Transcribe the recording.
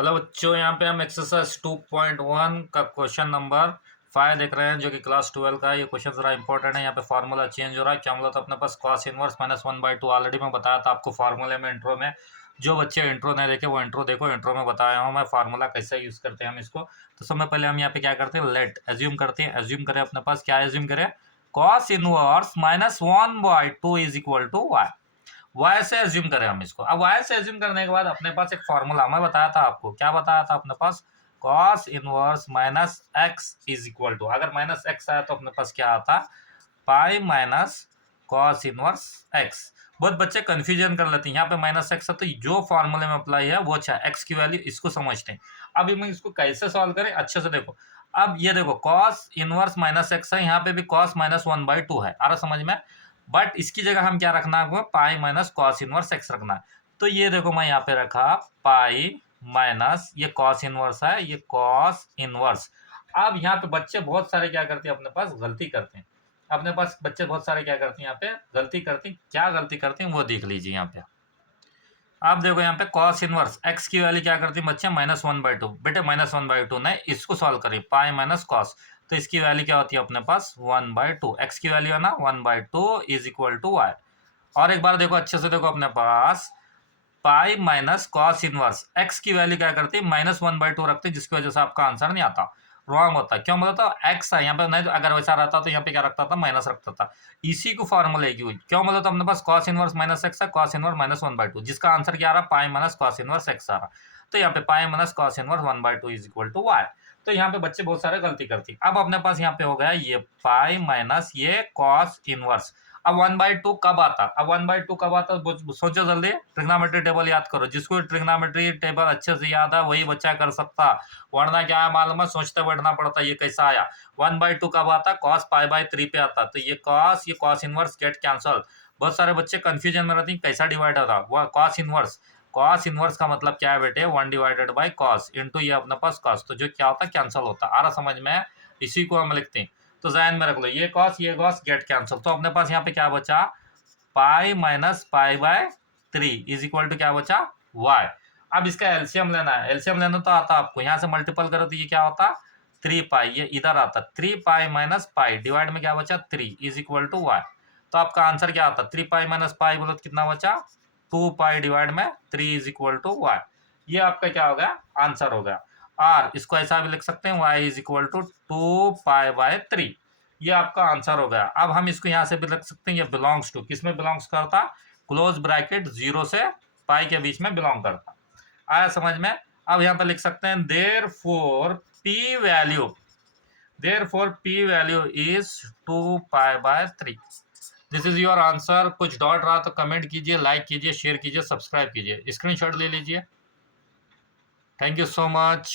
Hello बच्चों, यहाँ पे हम एक्सरसाइज 2.1 का क्वेश्चन नंबर 5 देख रहे हैं, जो कि क्लास 12 का है। ये क्वेश्चन जरा इंपॉर्टेंट है। यहाँ पे फार्मूला चेंज हो रहा है। क्या मतलब अपने पास cos इनवर्स माइनस 1/2। ऑलरेडी मैं बताया था आपको फार्मूले में, इंट्रो में। जो बच्चे इंट्रो नहीं देखे वो इंट्रो देखो। इंट्रो में बताया हूँ मैं फार्मूला कैसे यूज़ करते हैं हम इसको। तो सबसे पहले हम यहाँ पे क्या करते हैं, लेट एज्यूम करते हैं। एज्यूम करें अपने पास, क्या एज्यूम करें, cos inverse minus 1/2 is equal to Y. Y से एज्यूम करें हम इसको। अब वाई से एज्यूम करने के बाद अपने पास एक फॉर्मूला मैं बताया था आपको। क्या बताया था अपने पास, cos inverse minus X is equal to, अगर माइनस एक्स आया तो अपने पास क्या आता, pi minus cos inverse X. बहुत बच्चे कंफ्यूजन कर लेते हैं। यहाँ पे माइनस एक्स है तो जो फॉर्मूले में अप्लाई है वो अच्छा, एक्स की वैल्यू इसको समझते हैं। अभी मैं इसको कैसे सॉल्व करें, अच्छे से देखो। अब ये देखो, cos इनवर्स माइनस एक्स है, यहाँ पे भी cos माइनस 1/2 है। आ रहा समझ में। बट इसकी जगह हम क्या रखना है, पाई माइनस कॉस इनवर्स एक्स रखना है। तो ये देखो मैं यहाँ पे रखा पाई माइनस, ये कॉस इनवर्स है, ये कॉस इनवर्स। अब यहाँ पे बच्चे बहुत सारे क्या करते हैं, अपने पास गलती करते हैं। अपने पास बच्चे बहुत सारे क्या करते हैं, यहाँ पे गलती करते हैं। क्या गलती करते हैं वो देख लीजिए यहाँ पे। आप देखो यहाँ पे cos इनवर्स x की वैल्यू क्या करती है बच्चे, -1/2। बेटे -1/2 नहीं, इसको सॉल्व करिए, पाई माइनस कॉस। तो इसकी वैल्यू क्या होती है अपने पास, 1/2। x की वैल्यू है ना 1/2 इज इक्वल टू वाई। और एक बार देखो अच्छे से, देखो अपने पास pi minus cos inverse x की वैल्यू क्या करती है, -1/2 रखते हैं, जिसकी वजह से आपका आंसर नहीं आता, रॉन्ग होता है। क्यों बोला था, एक्स है यहाँ पे, नहीं तो अगर वैसा रहता तो यहाँ पे क्या रखता था, माइनस रखता था। इसी को फॉर्मूले की हुई। क्यों बोला था अपने पास कॉस इनवर्स माइनस एक्स है, कॉस इनवर्स माइनस 1/2, जिसका आंसर क्या आ रहा, pi minus cos inverse x आ रहा। तो यहाँ पे pi minus cos inverse 1/2 is equal to y. तो यहाँ पे बच्चे बहुत सारे गलती करती। अब अपने पास यहाँ पे हो गया ये पाई माइनस ये कॉस इनवर्स। अब 1/2 कब आता, अब 1/2 कब आता, सोचो जल्दी। ट्रिग्नोमेट्री टेबल याद करो। जिसको ट्रिग्नोमेट्री टेबल अच्छे से याद है वही बच्चा कर सकता, वरना क्या है मालूम है, सोचते बैठना पड़ता ये कैसा आया। 1/2 कब आता, cos π/3 पे आता। तो ये cos इनवर्स गेट कैंसल। बहुत सारे बच्चे कंफ्यूजन में रहते हैं कैसा डिवाइड होता, वो cos इनवर्स का मतलब क्या है बेटे, 1/cos इंटू ये अपने पास cos, तो जो क्या होता है, कैंसल होता। आ रहा समझ में, इसी को हम लिखते हैं। तो ज़हन में रख लो, ये cos गेट कैंसल। तो अपने पास यहाँ पे क्या बचा, pi minus π/3 is equal to क्या बचा, y। अब इसका एलसीएम लेना है। एलसीएम लेना तो आता आपको, यहाँ से मल्टीपल करो तो ये क्या होता, 3 पाई, ये इधर आता 3 पाई माइनस पाई, डिवाइड में क्या बचा 3 इज इक्वल टू वाई। तो आपका आंसर क्या आता, 3 पाई माइनस पाई बोलो तो कितना बचा, 2 पाई डिवाइड में 3 इज इक्वल टू वाई। ये आपका क्या हो गया, आंसर हो गया। और इसको ऐसा भी लिख सकते हैं, y इज इक्वल टू 2 पाई/3। ये आपका आंसर हो गया। अब हम इसको यहाँ से भी लिख सकते हैं, ये बिलोंग्स टू, किस में बिलोंग्स करता, क्लोज ब्रैकेट 0 से पाई के बीच में बिलोंग करता। आया समझ में। अब यहाँ पे लिख सकते हैं देयरफॉर p वैल्यू इज 2 पाई/3। This is your answer. कुछ डाउट रहा तो कमेंट कीजिए, लाइक कीजिए, शेयर कीजिए, सब्सक्राइब कीजिए, स्क्रीनशॉट ले लीजिए। Thank you so much.